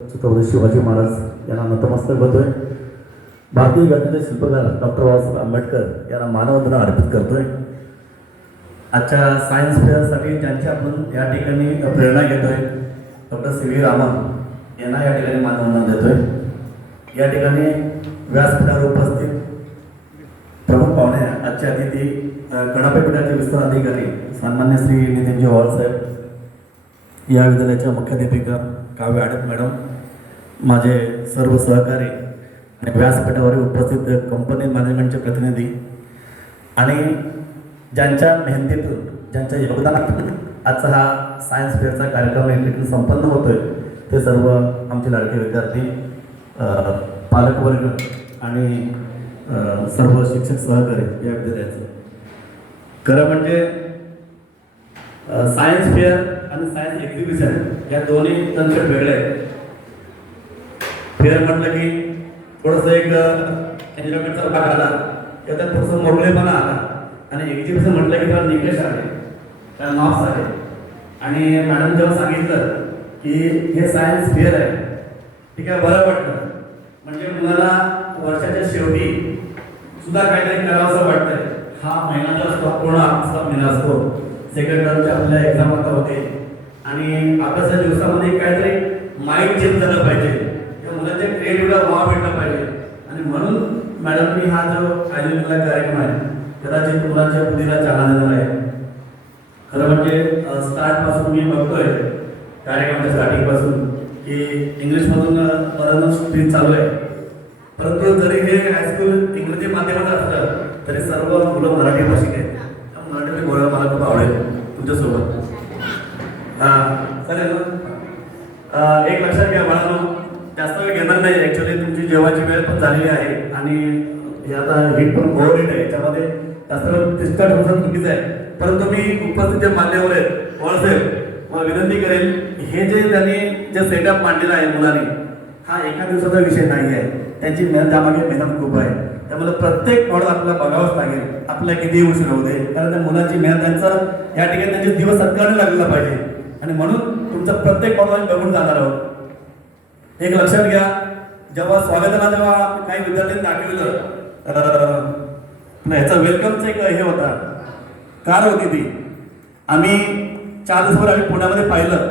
छत्रपती शिवाजी महाराज यांना नतमस्तक होतोय. भारतीय घटनेचे शिल्पकार डॉक्टर बाबासाहेब आंबेडकर यांना मानवंदना अर्पित करतोय. आजच्या सायन्स फेअरसाठी ज्यांची आपण या ठिकाणी प्रेरणा घेतोय डॉक्टर सी व्ही रामन यांना या ठिकाणी मानवंदना देतोय. या ठिकाणी व्यासपीठावर उपस्थित प्रमुख पाहुणे आजचे अतिथी कडापेपीठाचे विस्तार अधिकारी सन्मान्य श्री नितीनजी वाळ साहेब, या विद्यालयाच्या मुख्याध्यापिका काव्य आडत मॅडम, माझे सर्व सहकारी आणि व्यासपीठावर उपस्थित कंपनी मॅनेजमेंटचे प्रतिनिधी आणि ज्यांच्या मेहनतीतून ज्यांच्या योगदानातून आजचा हा सायन्स फेअरचा कार्यक्रम या ठिकाणी संपन्न होतोय ते सर्व आमचे लाडके विद्यार्थी, पालकवर्ग आणि सर्व शिक्षक सहकारी या विद्यालयाचे. खरं म्हणजे सायन्स फेअर आणि सायन्स एक्झिबिशन या दोन्ही कन्सेप्ट वेगळे आहेत. फेअर म्हटलं की थोडंसं एक एन्जॉयमेंटचा भाग आला किंवा त्यात थोडंसं मोकळेपणा आला, आणि एक्झिबिशन म्हटलं की त्याला निकष आले, त्याला नॉर्म्स आले. आणि मॅडम जेव्हा सांगितलं की हे सायन्स फेअर आहे, ठीक आहे, बरं वाटलं. म्हणजे मुलाला वर्षाच्या शेवटी सुद्धा काहीतरी करावंसं वाटतंय. हा महिना जो असतो पूर्ण असा महिना असतो, सेकंड टर्मच्या आपल्या एक्झाम आता होते आणि अभ्यासाच्या दिवसामध्ये काहीतरी माइंड चेंज झालं पाहिजे किंवा मुलांच्या क्रिएटिव्हिटीला वाव भेटला पाहिजे. आणि म्हणून मॅडमनी हा जो आयोजन कार्यक्रम आहे कदाचित मुलांच्या बुद्धीला चालना देणार आहे. खरं म्हणजे स्टार्टपासून मी बघतोय कार्यक्रमाच्या स्टार्टिंगपासून की इंग्लिशमधून मराठी स्पीच चालू आहे, परंतु जरी हे हायस्कूल इंग्रजी माध्यमात असलं तरी सर्व मुलं मराठी भाषिक आहेत. मराठी बोलायला मला खूप आवडेल तुमच्यासोबत. चालेल ना? एक लक्षात घ्या बाळांनो, जास्त वेळ घेणार नाही. ॲक्च्युली तुमची जेवायची वेळ पण झालेली आहे आणि हे आता हिट पण ओव्हर हिट आहे, याच्यामध्ये जास्त वेळ तितका ठेवणं चुकीचं आहे. परंतु मी उपस्थित जे मान्यवर आहेत वाळसाहेब मला विनंती करेल, हे जे त्यांनी जे सेटअप मांडलेला आहे मुलांनी, हा एका दिवसाचा विषय नाही आहे. त्यांची मेहनत, त्यामागे मेहनत खूप आहे. त्यामुळे प्रत्येक मॉडेल आपल्याला बघावंच लागेल, आपल्याला किती उशीर होऊ दे, कारण त्या मुलांची मेहनत, त्यांचा या ठिकाणी त्यांचे दिवस सत्कारणे लागलेला पाहिजे. आणि म्हणून तुमचा प्रत्येक मॉडेल आम्ही बघून जाणार आहोत. एक लक्षात घ्या, जेव्हा स्वागताला जेव्हा काही विद्यार्थ्यांनी दाखवलं ह्याचं वेलकमचं एक हे होता, कार होती ती. आम्ही 4 दिवसावर आम्ही पुण्यामध्ये पाहिलं,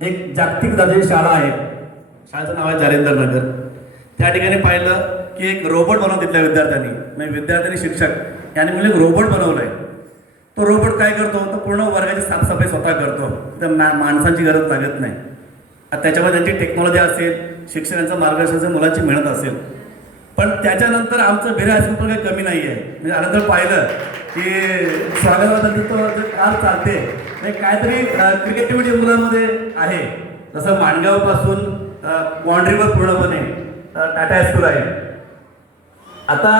एक जागतिक दर्जाची शाळा आहे, शाळेचं नाव आहे जालेंदर नगर. त्या ठिकाणी पाहिलं की एक रोबोट बनवून तिथल्या विद्यार्थ्यांनी, म्हणजे विद्यार्थ्यांनी शिक्षक यांनी म्हणजे एक रोबोट बनवलाय. तो रोबोट काय करतो, तो पूर्ण वर्गाची साफसफाई स्वतः करतो, तर माणसांची गरज लागत नाही. त्याच्यामध्ये त्यांची टेक्नॉलॉजी असेल, शिक्षकांचं मार्गदर्शन, मुलांची मेहनत असेल. पण त्याच्यानंतर आमचं भेरे हायस्कूल पण काही कमी नाही आहे. म्हणजे आनंतर पाहिलं की स्वागताला तो कार चालते, काहीतरी क्रिएटिव्हिटी मुलांमध्ये आहे. जसं माणगावपासून बाँड्रीवर पूर्णपणे टाटा हायस्कूल आहे. आता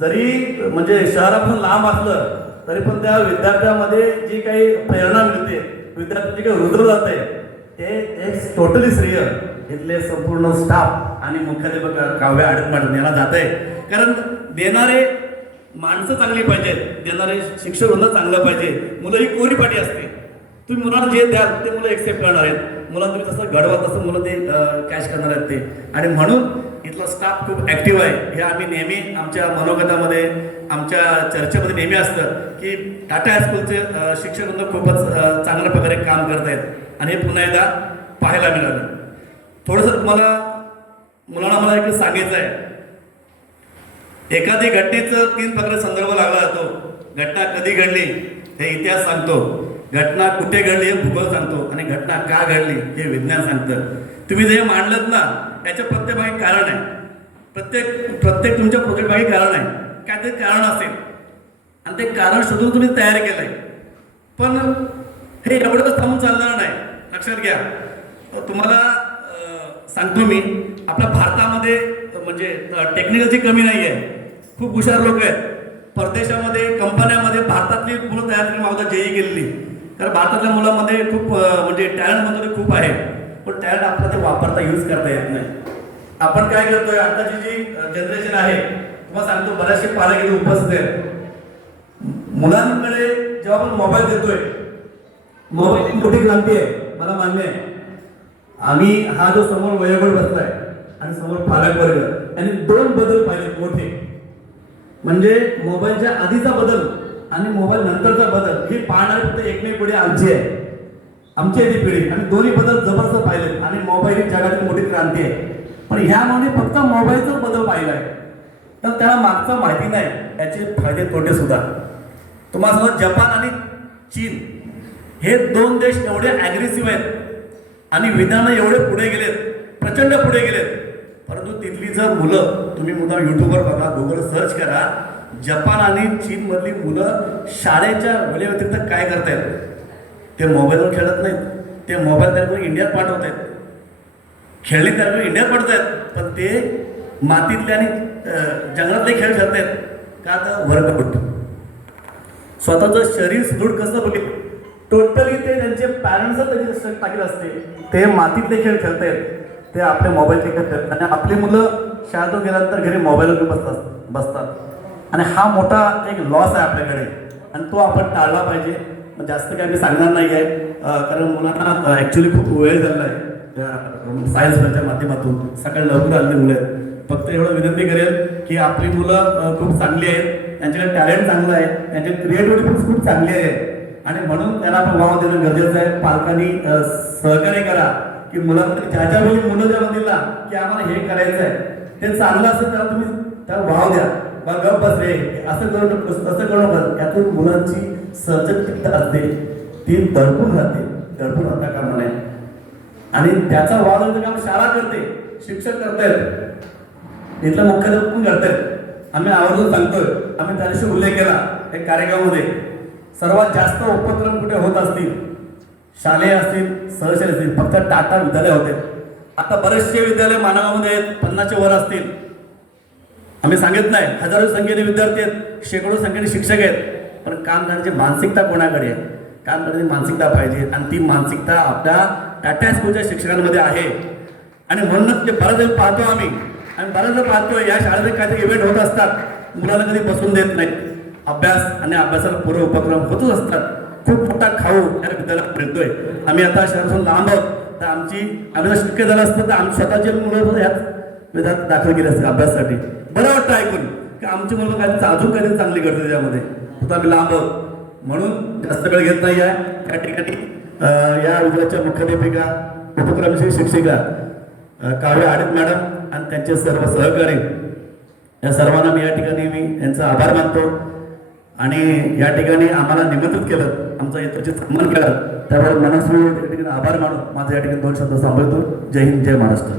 जरी म्हणजे शहरापासून लांब असलं तरी पण त्या विद्यार्थ्यामध्ये जी काही प्रेरणा मिळते, विद्यार्थ्यांची काही रुद्र जाते, ते एक टोटली श्रेय इथले संपूर्ण स्टाफ आणि मुख्याध्यापक काव्य आडत मॅडम यांना जात आहे. कारण देणारे माणसं चांगली पाहिजेत, देणारे शिक्षक वृंद चांगलं पाहिजे. मुलं ही कोरी पाठी असते, तुम्ही मुलांना जे द्याल ते मुलं एक्सेप्ट करणार आहेत. मुलांना तुम्ही तसं घडवा तसं मुलं ते कॅच करणार आहेत ते. आणि म्हणून इथला स्टाफ खूप ॲक्टिव्ह आहे. हे आम्ही नेहमी आमच्या मनोगतामध्ये, आमच्या चर्चेमध्ये नेहमी असतं की टाटा हायस्कूलचे शिक्षक वृंद खूपच चांगल्या प्रकारे काम करत आहेत आणि हे पुन्हा एकदा पाहायला मिळालं. थोडंसं तुम्हाला मुलांना मला एक सांगायचं आहे, एखादी घटनेचं 3 प्रकारे संदर्भ लागला जातो. घटना कधी घडली हे इतिहास सांगतो, घटना कुठे घडली हे भूगोल सांगतो, आणि घटना का घडली हे विज्ञान सांगतं. तुम्ही जे मांडलं ना, त्याच्या प्रत्येक मागे कारण आहे. प्रत्येक तुमच्या प्रोजेक्ट मागे कारण आहे, काहीतरी कारण असेल आणि ते कारण शोधून तुम्ही तयार केलं आहे. पण हे एवढंच थांबून चालणार नाही. लक्षात घ्या, तुम्हाला सांगतो मी, आपल्या भारतामध्ये म्हणजे टेक्निकलची कमी नाही आहे. खूप हुशार लोक आहेत. परदेशामध्ये कंपन्यामध्ये भारतातली मुलं तयार केली, मागता जेई गेलेली. कारण भारतातल्या मुलांमध्ये खूप म्हणजे टॅलेंट म्हणतो खूप आहे, पण टॅलेंट आपल्याला ते वापरता, यूज करता येत नाही. आपण काय करतोय, आताची जी जनरेशन आहे, तुम्हाला सांगतो बऱ्याचशे पालक इथे उपस्थित आहेत. मुलांकडे जेव्हा आपण मोबाईल देतोय, मोबाईल मोठी क्रांती आहे, मला मान्य आहे. आम्ही हा जो समोर वयोगट बसलाय आणि समोर पालक वर्ग यांनी दोन बदल पाहिले मोठे, म्हणजे मोबाईलच्या आधीचा बदल आणि मोबाईल नंतरचा बदल हे पाहणारी फक्त एकमेव पिढी आमची आहे, आमची आहे ती पिढी, आणि दोन्ही बदल जबरदस्त पाहिले. आणि मोबाईल ही जगातील मोठी क्रांती आहे, पण ह्यामध्ये फक्त मोबाईलचा बदल पाहिला आहे, तर त्याला मागचं माहिती नाही याचे फायदे तोटे सुद्धा. तुम्हाला समजा जपान आणि चीन हे दोन देश एवढे ॲग्रेसिव्ह आहेत आणि विज्ञान एवढे पुढे गेलेत, प्रचंड पुढे गेलेत, परंतु तिथली जर मुलं तुम्ही मुद्दाम यूट्यूबवर बघा, गुगल सर्च करा, जपान आणि चीनमधली मुलं शाळेच्या वेळेव्यतिरिक्त काय करतायत? ते मोबाईलवर खेळत नाहीत, ते मोबाईल तयार करून इंडियात पाठवत आहेत, खेळणी तयार करून इंडियात पाठवत आहेत, पण ते मातीतले आणि जंगलातले खेळ खेळत आहेत. का तर वर्कआउट, स्वतःचं शरीर सुदृढ कसं बघेल, टोटली ते त्यांचे पॅरेंट्सच त्याची टाकेल असते, ते मातीतले खेळ खेळतायत, ते आपले मोबाईलचे खेळ खेळतात. आणि आपली मुलं शाळेतून गेल्यानंतर घरी मोबाईलवर बसतात आणि हा मोठा एक लॉस आहे आपल्याकडे, आणि तो आपण टाळला पाहिजे. जास्त काही मी सांगणार नाही आहे, कारण मुलांना ॲक्च्युली खूप वेळ झालेला आहे सायन्स फॅरच्या माध्यमातून, सकाळी लवकर आलेली मुलं आहेत. फक्त एवढं विनंती करेल की आपली मुलं खूप चांगली आहेत, त्यांच्याकडे टॅलेंट चांगलं आहे, त्यांची क्रिएटिव्हिटी पण खूप चांगली आहे, आणि म्हणून त्यांना आपण वाव देणं गरजेचं आहे. पालकांनी सहकार्य करा की मुलांना ज्याच्या वेळी मुलं जेव्हा दिला की आम्हाला हे करायचं आहे, ते चांगलं असेल त्याला तुम्ही त्याला वाव द्या, बा गप बस रे असं करू तसं करू नका. यातून मुलांची सर्जनशीलता असते, ती दडपून राहता कामा नये, आणि त्याचा वाव देण्याचं काम शाळा करते, शिक्षक करतायत, इथलं मुख्याध्यापक पण करतायत. आम्ही आवर्जून सांगतोय, आम्ही त्या दिवशी उल्लेख केला एक कार्यक्रमामध्ये, सर्वात जास्त उपक्रम कुठे होत असतील, शालेय असतील, सहशालेय असतील, फक्त टाटा विद्यालय होते. आता बरेचसे विद्यालय मानवामध्ये आहेत, 50च्या वर असतील. आम्ही सांगत नाही, हजारो संख्येने विद्यार्थी आहेत, शेकडो संख्येने शिक्षक आहेत, पण काम करण्याची मानसिकता कोणाकडे आहे? काम करण्याची मानसिकता पाहिजे, आणि ती मानसिकता आपल्या टाटा स्कूलच्या शिक्षकांमध्ये आहे. आणि म्हणूनच ते बऱ्याच वेळ पाहतो आम्ही, आणि बऱ्याच वेळ पाहतो या शाळेत काहीतरी इव्हेंट होत असतात, मुलांना कधी बसून देत नाहीत, अभ्यास आणि अभ्यासाला पूर्व उपक्रम होतच असतात. खूप मोठा खाऊ या विद्यालयात मिळतोय. आम्ही आता शहरापासून लांब आहोत, तर आम्ही जर शक्य झालं असतं तर आम्ही स्वतःचे मुलं याच विद्यालयात दाखल केले असते अभ्यासासाठी. बरं वाटतं ऐकून की आमची मुलं काय अजून काहीतरी चांगली करते त्याच्यामध्ये, तर आम्ही लांब आहोत, म्हणून जास्त वेळ घेत नाही आहे. त्या ठिकाणी या विद्यालयाच्या मुख्याध्यापिका, उपक्रमशील शिक्षिका काव्य आडित मॅडम आणि त्यांचे सर्व सहकारी, या सर्वांना मी या ठिकाणी यांचा आभार मानतो. आणि या ठिकाणी आम्हाला निमंत्रित केलं, आमचा याचा सन्मान केला, त्यामुळे मनस्वी या ठिकाणी आभार मानून माझं या ठिकाणी 2 शब्द सांभाळतो. जय हिंद, जय महाराष्ट्र.